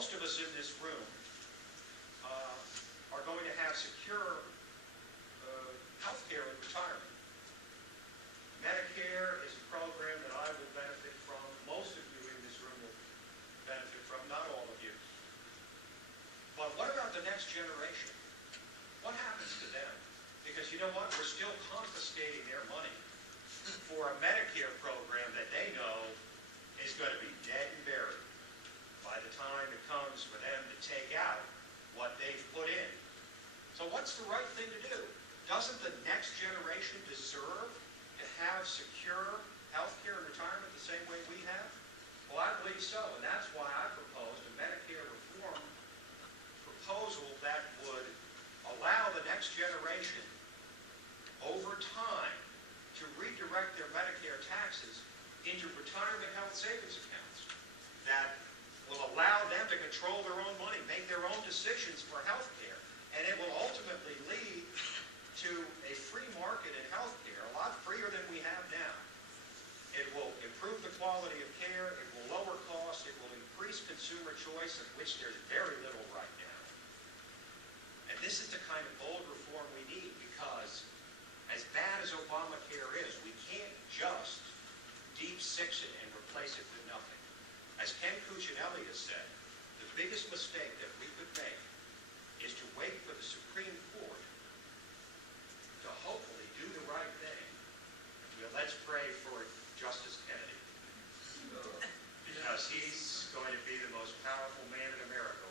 most of us in this room are going to have secure health care in retirement. Medicare is a program that I will benefit from. Most of you in this room will benefit from, not all of you. But what about the next generation? What happens to them? Because you know what? We're still confiscating their money for a Medicare program that they know is going to be dead and buried by the time it comes for them to take out what they've put in. So what's the right thing to do? Doesn't the next generation deserve to have secure health care and retirement the same way we have? Well, I believe so, and that's why I proposed a Medicare reform proposal that would allow the next generation over time to redirect their Medicare taxes into retirement health savings accounts that will allow them to control their own money, make their own decisions for health care, and it will ultimately lead to a free market in health care, a lot freer than we have now. It will improve the quality of care, it will lower costs, it will increase consumer choice, of which there's very little right now. And this is the kind of bold reform we need, because as bad as Obamacare is, we can't just deep six it and replace it with nothing. As Ken Cuccinelli has said, the biggest mistake that we could make is to wait for the Supreme Court to hopefully do the right thing. Well, let's pray for Justice Kennedy, because he's going to be the most powerful man in America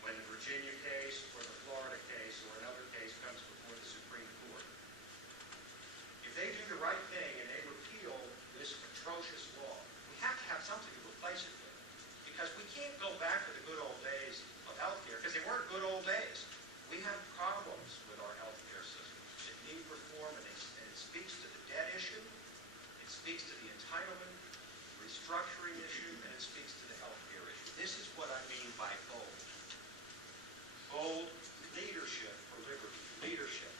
when the Virginia case or the Florida case or another case comes before the Supreme Court. If they do the right thing and they repeal this atrocious law, we have to have something to replace it with. Because we can't go back to the good old days of health care, because they weren't good old days. We have problems with our health care system that need reform, and it speaks to the debt issue, it speaks to the entitlement, restructuring issue, and it speaks to the health care issue. This is what I mean by bold. Bold leadership for liberty. Leadership.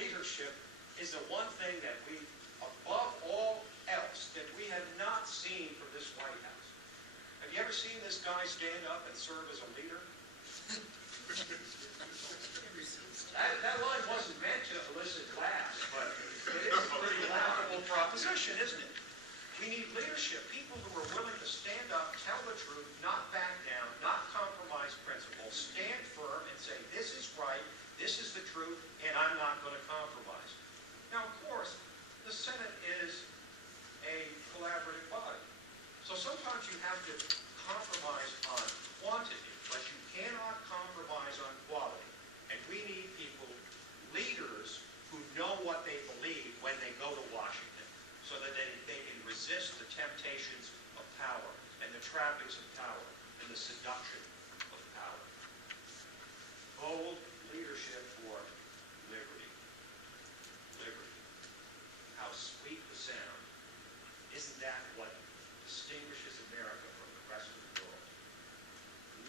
Leadership is the one thing that we, above all else, that we have not seen from this White House. Have you ever seen this guy stand up and serve as a leader? That line wasn't meant to elicit laughs, but it is a pretty laughable proposition, isn't it? We need leadership, people who are willing to stand up, tell the truth, not back down, not compromise principles, stand firm and say, this is right, this is the truth, and I'm not going to compromise. Now, of course, the Senate is a collaborative body. So sometimes you have to compromise on quantity, but you cannot compromise on quality. And we need people, leaders, who know what they believe when they go to Washington, so that they can resist the temptations of power and the trappings of power and the seduction of power. Bold leadership for liberty. Liberty. How sweet the sound. Isn't that what distinguishes America from the rest of the world?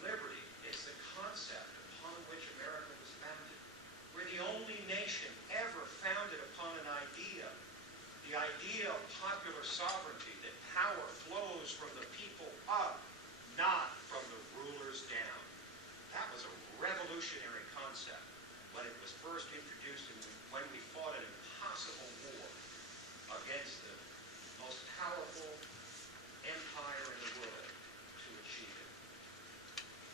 Liberty is the concept upon which America was founded. We're the only nation ever founded upon an idea, the idea of popular sovereignty, that power flows from the people up, not from the rulers down. That was a revolutionary concept when it was first introduced and when we fought an impossible war against the most powerful empire in the world to achieve it.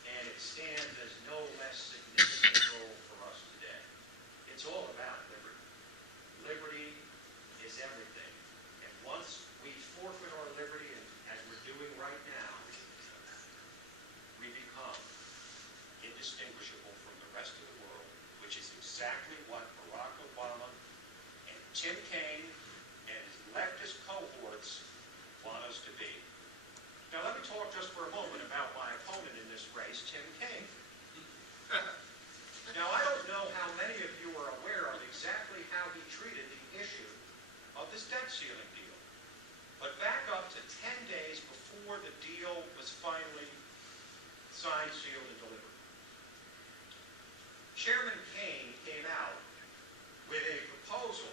And it stands as no less significant role for us today. It's all about liberty. Liberty is everything. And once we forfeit our liberty, as we're doing right now, we become indistinguishable from the rest of the world, which is exactly what Barack Obama and Tim Kaine and his leftist cohorts want us to be. Now let me talk just for a moment about my opponent in this race, Tim Kaine. Now I don't know how many of you are aware of exactly how he treated the issue of this debt ceiling deal. But back up to 10 days before the deal was finally signed, sealed, and delivered, Chairman Kaine came out with a proposal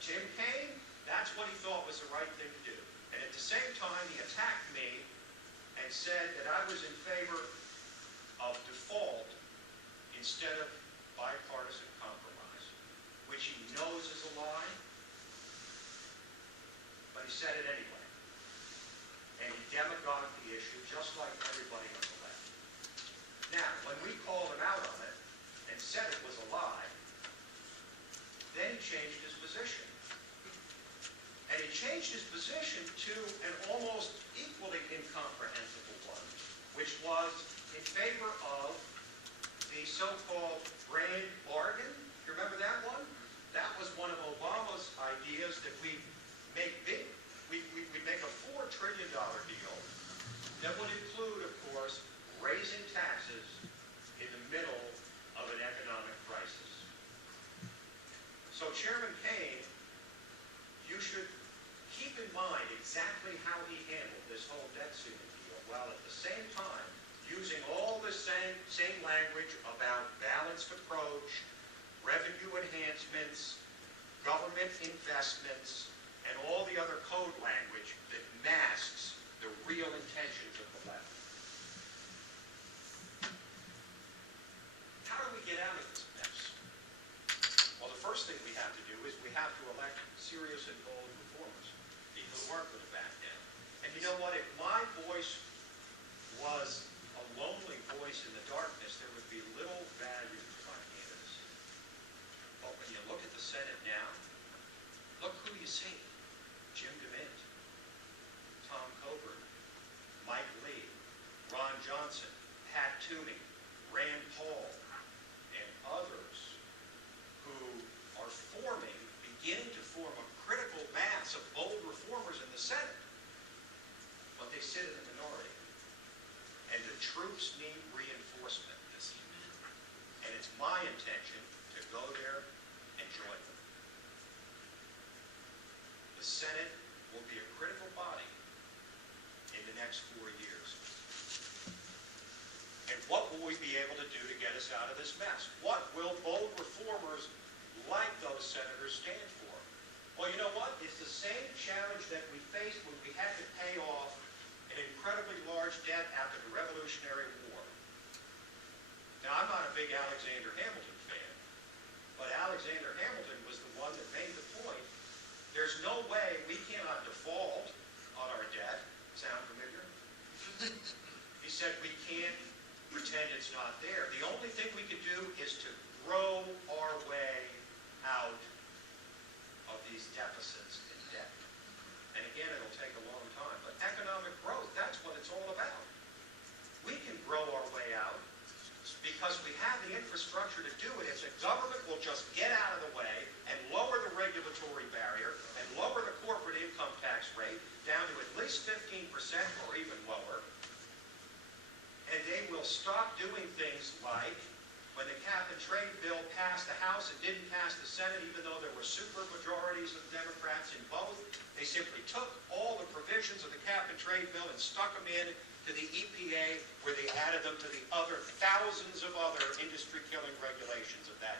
Tim Kaine, that's what he thought was the right thing to do. And at the same time, he attacked me and said that I was in favor of default instead of bipartisan compromise, which he knows is a lie, but he said it anyway. And he demagogued the issue just like everybody on the left. Now, when we called him out on it and said it was a lie, then he changed his position. And he changed his position to an almost equally incomprehensible one, which was in favor of the so-called grand bargain. You remember that one? That was one of Obama's ideas that we'd make big. We'd make a $4 trillion deal that would include, of course, raising taxes in the middle of an economic crisis. So Chairman Kaine, you should keep in mind exactly how he handled this whole debt ceiling deal, while at the same time using all the same language about balanced approach, revenue enhancements, government investments, and all the other code language that masks the real intentions of the left. How do we get out of this mess? Well, the first thing we have to do is we have to elect serious and bold reformers, people who aren't going to back down. And you know what? If my voice was a lonely voice in the darkness, there would be little value to my candidacy. But when you look at the Senate now, look who you see. Jim DeMint, Tom Coburn, Mike Lee, Ron Johnson, Pat Toomey, Rand Paul, and others who are beginning to form a critical mass of bold reformers in the Senate. But they sit in the minority. And the troops need reinforcement. And it's my intention to go there and join them. The Senate will be a critical body in the next 4 years. And what will we be able to do to get us out of this mess? What will bold reformers like those senators stand for? Well, you know what? It's the same challenge that we faced when we had to pay off an incredibly large debt after the Revolutionary War. Now, I'm not a big Alexander Hamilton fan, but Alexander Hamilton was the one that made the point. There's no way we cannot default on our debt. Sound familiar? He said we can't pretend it's not there. The only thing we can do is to grow our way out of these deficits and debt. And again, it'll take a long time. But economic growth, that's what it's all about. We can grow our way out because we have the infrastructure to do it if the government will just get out of the way and lower the regulatory barrier and lower the corporate income tax rate down to at least 15% or even lower. And they will stop doing things like when the cap and trade bill passed the House and didn't pass the Senate, even though there were super majorities of Democrats in both, they simply took all the provisions of the cap and trade bill and stuck them in to the EPA, where they added them to the other thousands of other industry-killing regulations of that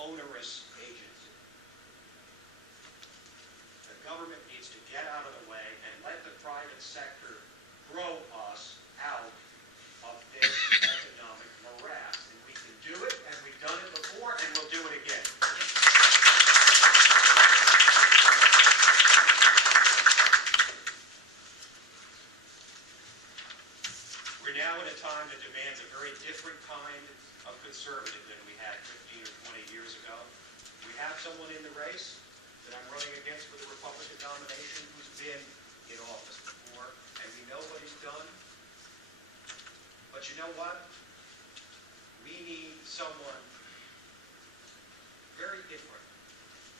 onerous agency. The government needs to get out of the way and let the private sector grow us out of this economic morass. And we can do it, and we've done it before, and we'll do it again. We're now in a time that demands a very different kind of conservative than we had 15 or 20 years ago. We have someone in the race that I'm running against for the Republican nomination who's been in office before, and we know what he's done. But you know what? We need someone very different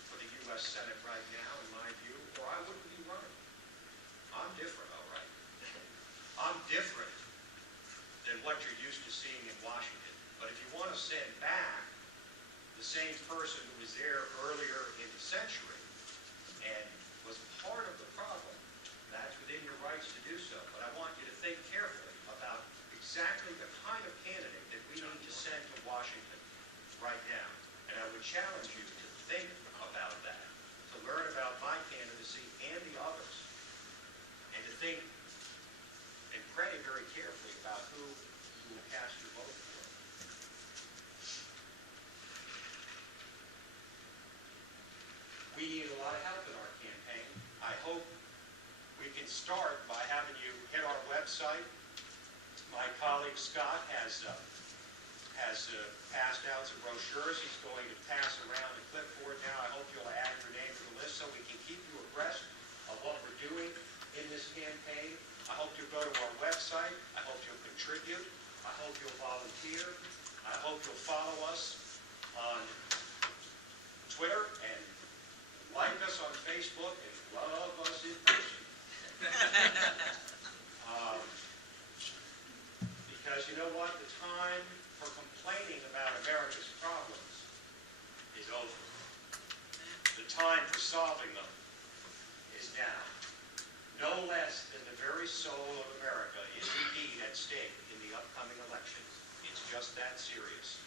for the U.S. Senate right now, in my view, or I wouldn't be running. I'm different, all right. I'm different than what you're used to seeing in Washington. But if you want to send back the same person who was there earlier in the century and was part of the problem, that's within your rights to do so. But I want you to think carefully about exactly the kind of candidate that we need to send to Washington right now. And I would challenge you to think about that. start by having you hit our website. My colleague Scott has passed out some brochures. He's going to pass around the clipboard now. I hope you'll add your name to the list so we can keep you abreast of what we're doing in this campaign. I hope you'll go to our website. I hope you'll contribute. I hope you'll volunteer. I hope you'll follow us on Twitter and like us on Facebook and love us in person. Because you know what? The time for complaining about America's problems is over. The time for solving them is now. No less than the very soul of America is indeed at stake in the upcoming elections. It's just that serious.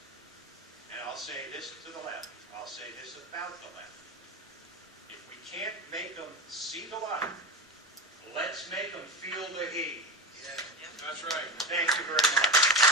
And I'll say this to the left. I'll say this about the left. If we can't make them see the light, let's make them feel the heat. Yeah, that's right. Thank you very much.